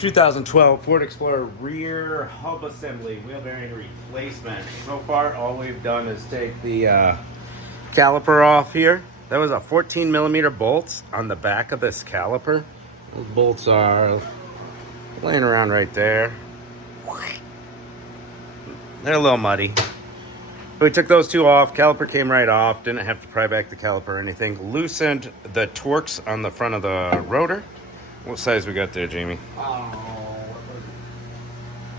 2012 Ford Explorer rear hub assembly wheel bearing replacement. So far, all we've done is take the caliper off here. That was a 14 millimeter bolts on the back of this caliper. Those bolts are laying around right there. They're a little muddy. We took those two off. Caliper came right off. Didn't have to pry back the caliper or anything. Loosened the Torx on the front of the rotor. What size we got there, Jamie? Oh,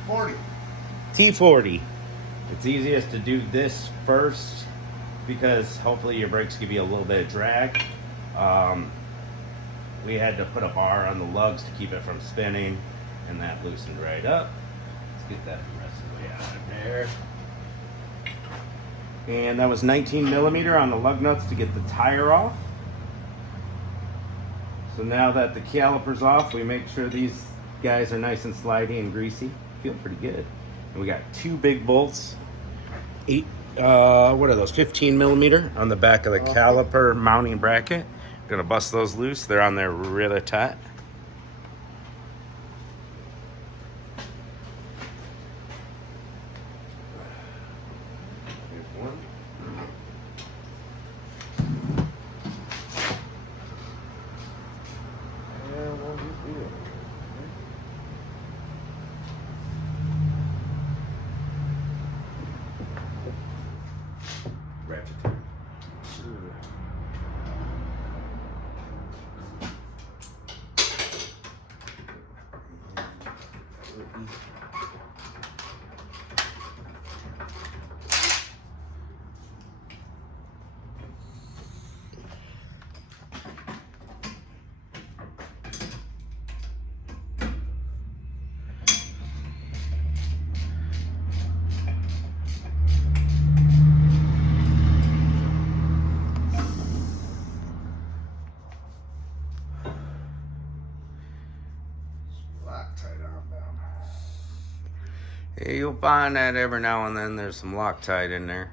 40. T40. It's easiest to do this first because hopefully your brakes give you a little bit of drag. We had to put a bar on the lugs to keep it from spinning, and that loosened right up. Let's get that the rest of the way out of there. And that was 19 millimeter on the lug nuts to get the tire off. So now that the caliper's off, we make sure these guys are nice and slidey and greasy. Feel pretty good. And we got two big bolts, what are those, 15 millimeter on the back of the caliper mounting bracket. Gonna bust those loose. They're on there really tight. Here's one. Ratchet tire. Yeah, you'll find that every now and then there's some Loctite in there.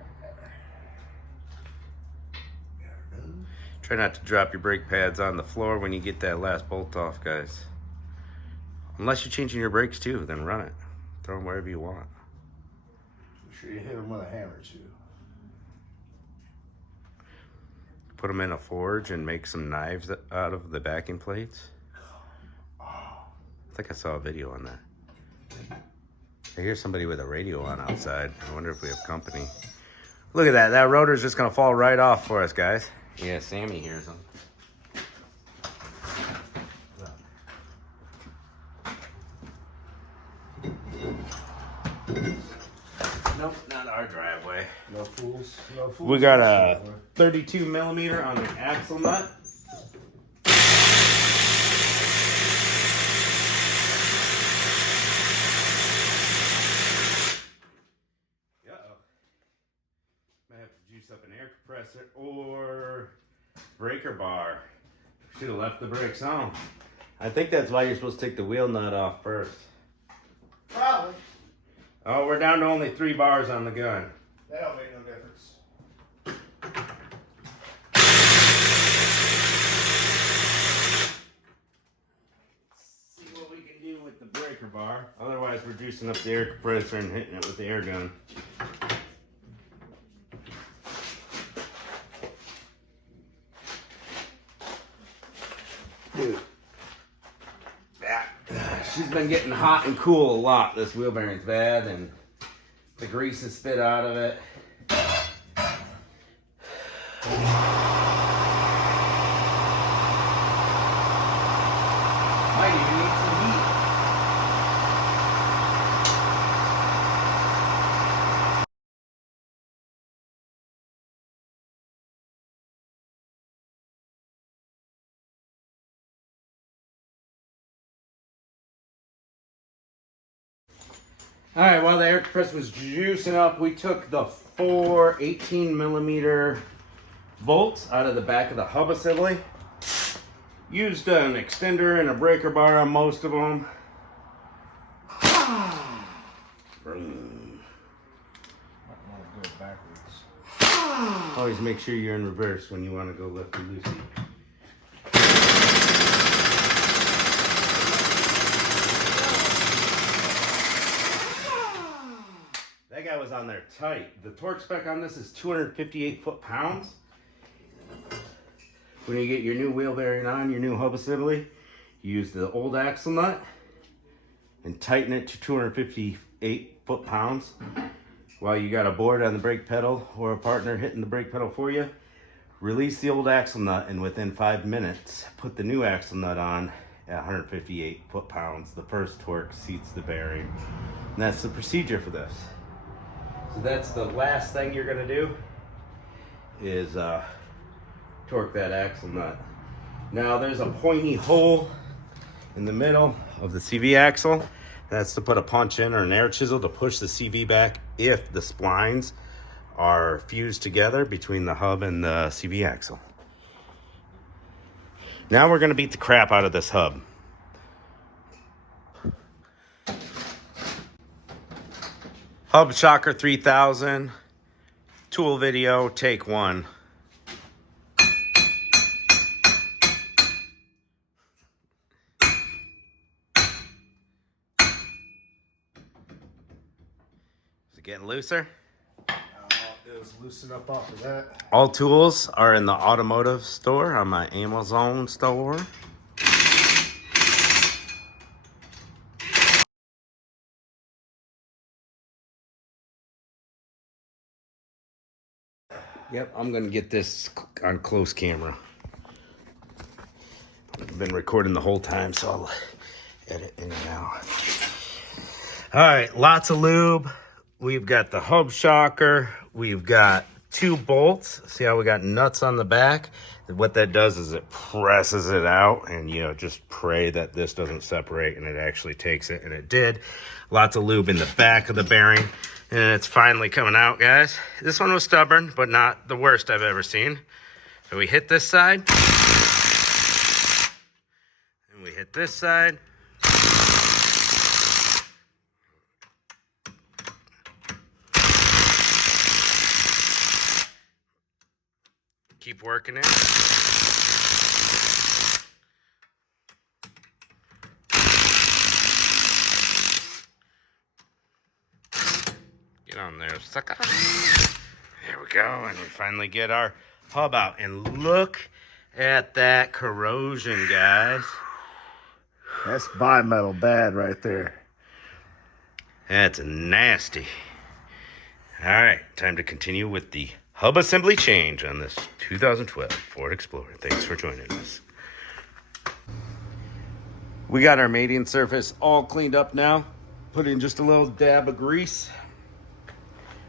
Try not to drop your brake pads on the floor when you get that last bolt off, guys. Unless you're changing your brakes too, then run it. Throw them wherever you want. Make sure you hit them with a hammer too. Put them in a forge and make some knives out of the backing plates. I think I saw a video on that. I hear somebody with a radio on outside. I wonder if we have company. Look at that. That rotor's just going to fall right off for us, guys. Yeah, Sammy hears them. Nope, not our driveway. No fools. No fools. We got a 32 millimeter on the axle nut. Might have to juice up an air compressor or breaker bar. Should have left the brakes on. I think that's why you're supposed to take the wheel nut off first. Probably. Oh, we're down to only 3 bars on the gun. That'll make no difference. See what we can do with the breaker bar. Otherwise, we're juicing up the air compressor and hitting it with the air gun. Dude, she's been getting hot and cool a lot. This wheel bearing's bad, and the grease is spit out of it. Might even need some heat. All right, while the air compressor was juicing up, we took the 4 18 millimeter bolts out of the back of the hub assembly. Used an extender and a breaker bar on most of them. Go backwards. Always make sure you're in reverse when you want to go lefty-loosey. was on there tight. The torque spec on this is 258 foot-pounds. When you get your new wheel bearing on, your new hub assembly, you use the old axle nut and tighten it to 258 foot-pounds. While you got a board on the brake pedal or a partner hitting the brake pedal for you, release the old axle nut and within 5 minutes, put the new axle nut on at 158 foot-pounds. The first torque seats the bearing. And that's the procedure for this. So that's the last thing you're gonna do is torque that axle nut. Now there's a pointy hole in the middle of the CV axle. That's to put a punch in or an air chisel to push the CV back if the splines are fused together between the hub and the CV axle. Now we're gonna beat the crap out of this hub. Hub Shocker 3000, tool video, take one. Is it getting looser? It was loosen up off of that. All tools are in the automotive store on my Amazon store. Yep, I'm gonna get this on close camera. I've been recording the whole time, so I'll edit in and out. All right, lots of lube. We've got the hub shocker. We've got 2 bolts. See how we got nuts on the back? What that does is it presses it out, and you know, just pray that this doesn't separate, and it actually takes it, and it did. Lots of lube in the back of the bearing, and it's finally coming out, guys. This one was stubborn, but not the worst I've ever seen. So we hit this side, and we hit this side. Keep working it. Get on there, sucker. There we go, and we finally get our hub out. And look at that corrosion, guys. That's bimetal bad right there. That's nasty. All right, time to continue with the hub assembly change on this 2012 Ford Explorer. Thanks for joining us. We got our mating surface all cleaned up now. Put in just a little dab of grease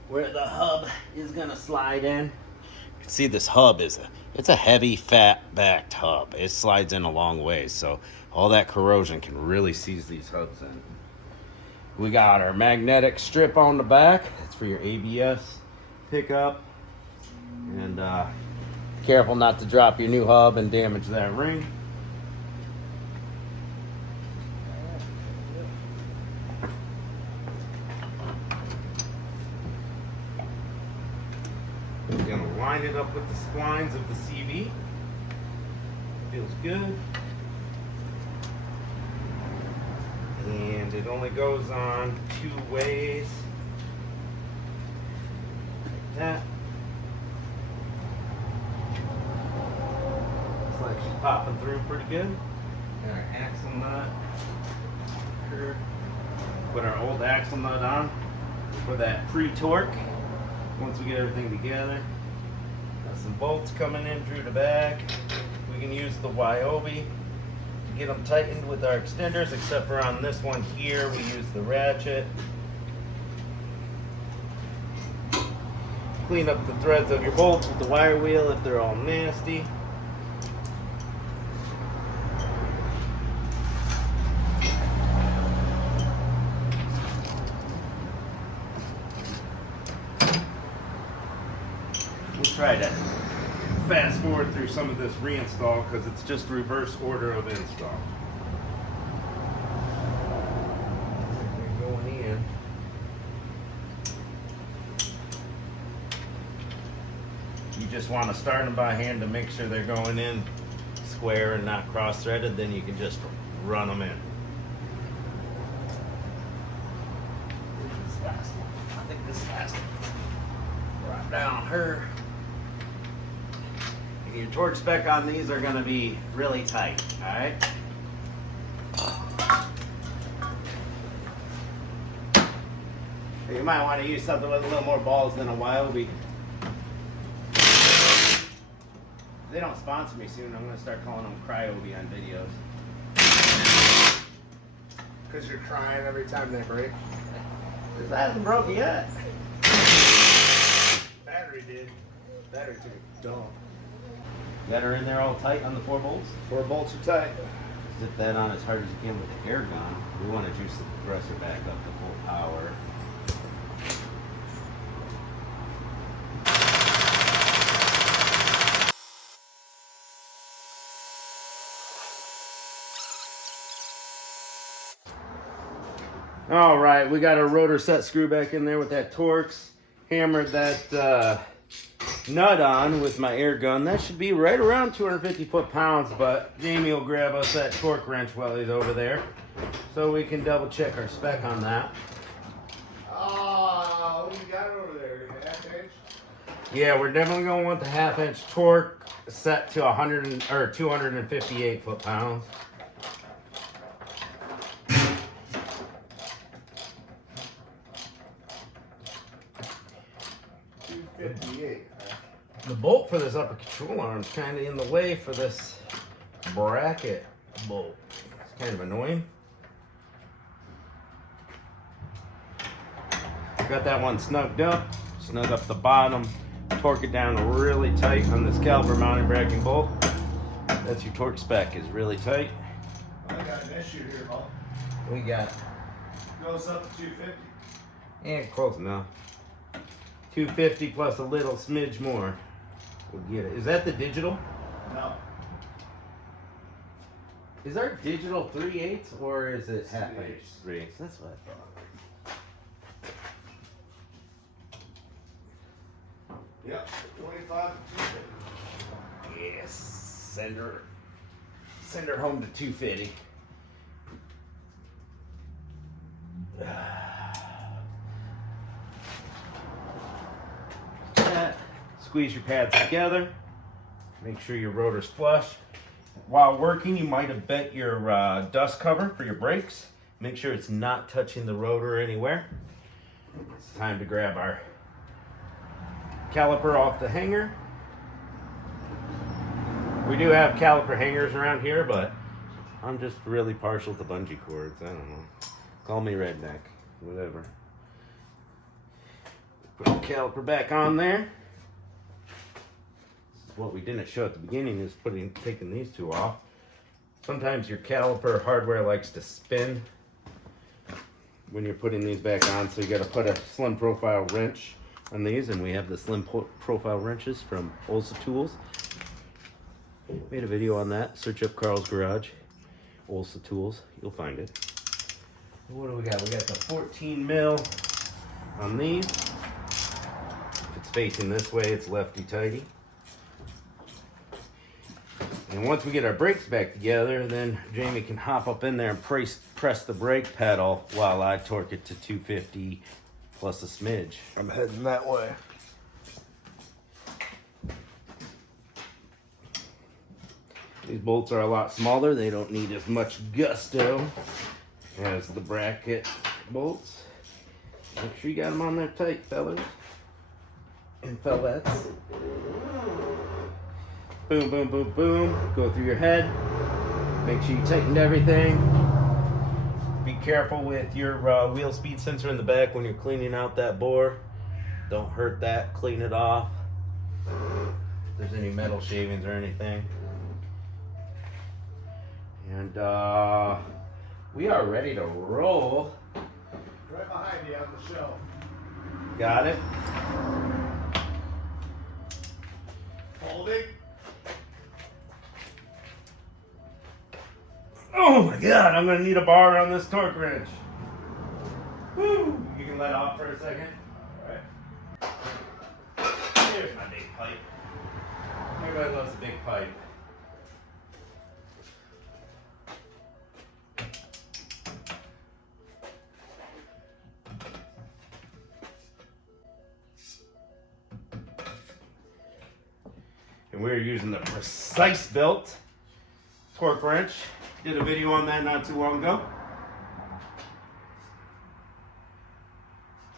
where the hub is gonna slide in. You can see this hub it's a heavy, fat-backed hub. It slides in a long way, so all that corrosion can really seize these hubs in. We got our magnetic strip on the back. That's for your ABS pickup. And careful not to drop your new hub and damage that ring. We're gonna line it up with the splines of the CV. Feels good. And it only goes on 2 ways. Like that. Looks like she's popping through pretty good. Got our axle nut. Put our old axle nut on for that pre-torque. Once we get everything together. Got some bolts coming in through the back. We can use the Wyobi to get them tightened with our extenders, except for on this one here, we use the ratchet. Clean up the threads of your bolts with the wire wheel if they're all nasty. We'll try to fast forward through some of this reinstall because it's just reverse order of install. They're going in. You just want to start them by hand to make sure they're going in square and not cross-threaded, then you can just run them in. think this has to drop down her. Your torque spec on these are going to be really tight, all right? You might want to use something with a little more balls than a Wyobi. If they don't sponsor me soon, I'm going to start calling them Cryobi on videos. Because you're crying every time they break. This hasn't broken yet. Battery did. Battery took a dump. Got her in there all tight on the 4 bolts. 4 bolts are tight. Zip that on as hard as you can with the air gun. We want to juice the compressor back up to full power. All right, we got our rotor set screw back in there with that Torx. Hammered that nut on with my air gun. That should be right around 250 foot-pounds, but Jamie will grab us that torque wrench while he's over there so we can double check our spec on that. Oh, what you got over there? Half inch? Yeah, we're definitely going to want the half-inch torque set to 258 foot-pounds. The bolt for this upper control arm is kind of in the way for this bracket bolt. It's kind of annoying. Got that one snugged up. Snug up the bottom. Torque it down really tight on this caliper mounting bracket bolt. That's your torque spec, is really tight. I got an issue here, Bob. We got, Goes up to 250. and close enough. 250 plus a little smidge more. We'll get it. Is that the digital? No. Is our digital 3/8 or is it half inch? 3/8. 3/8. That's what I thought. Yep. 25 to 250. Yes. Send her home to 250. Squeeze your pads together. Make sure your rotor's flush. While working, you might have bent your dust cover for your brakes. Make sure it's not touching the rotor anywhere. It's time to grab our caliper off the hanger. We do have caliper hangers around here, but I'm just really partial to bungee cords. I don't know. Call me redneck, whatever. Put the caliper back on there. What we didn't show at the beginning is taking these two off. Sometimes your caliper hardware likes to spin when you're putting these back on, so you got to put a slim profile wrench on these, and we have the slim profile wrenches from Olsa Tools. Made a video on that. Search up Carl's Garage, Olsa Tools, you'll find it. What do we got? We got the 14 mil on these. If it's facing this way, it's lefty-tighty. And once we get our brakes back together, then Jamie can hop up in there and press the brake pedal while I torque it to 250 plus a smidge. I'm heading that way. These bolts are a lot smaller. They don't need as much gusto as the bracket bolts. Make sure you got them on there tight, fellas and fellettes. Boom, boom, boom, boom. Go through your head. Make sure you tightened everything. Be careful with your wheel speed sensor in the back when you're cleaning out that bore. Don't hurt that. Clean it off. If there's any metal shavings or anything. And we are ready to roll. Right behind you on the shelf. Got it? Holding. Oh my god, I'm gonna need a bar on this torque wrench. Woo! You can let off for a second. Alright. Here's my big pipe. Everybody loves a big pipe. And we're using the Precise Built torque wrench. Did a video on that not too long ago.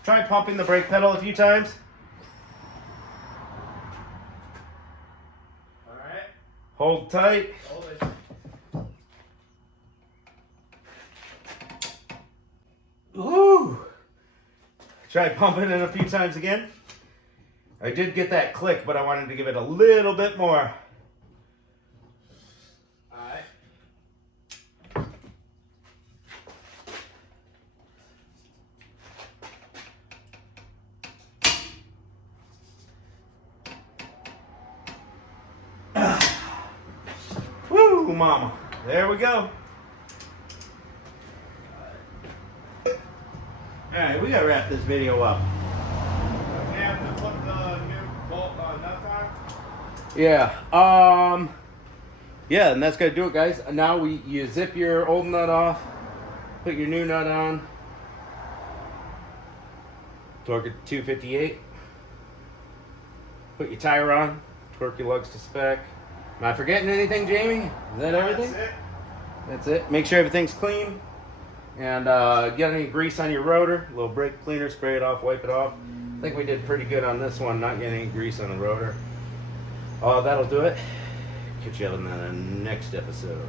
Try pumping the brake pedal a few times. Alright. Hold tight. Hold it. Ooh. Try pumping it a few times again. I did get that click, but I wanted to give it a little bit more. Alright. Woo, mama. There we go. Alright, we gotta wrap this video up. We have to put the new bolt nuts on. Yeah, yeah, and that's gonna do it, guys. Now you zip your old nut off, put your new nut on, torque it to 258, put your tire on, torque your lugs to spec. Am I forgetting anything, Jamie? Is that everything? That's it. That's it. Make sure everything's clean. And get any grease on your rotor, a little brake cleaner, spray it off, wipe it off. I think we did pretty good on this one, not getting any grease on the rotor. That'll do it. Catch you on the next episode.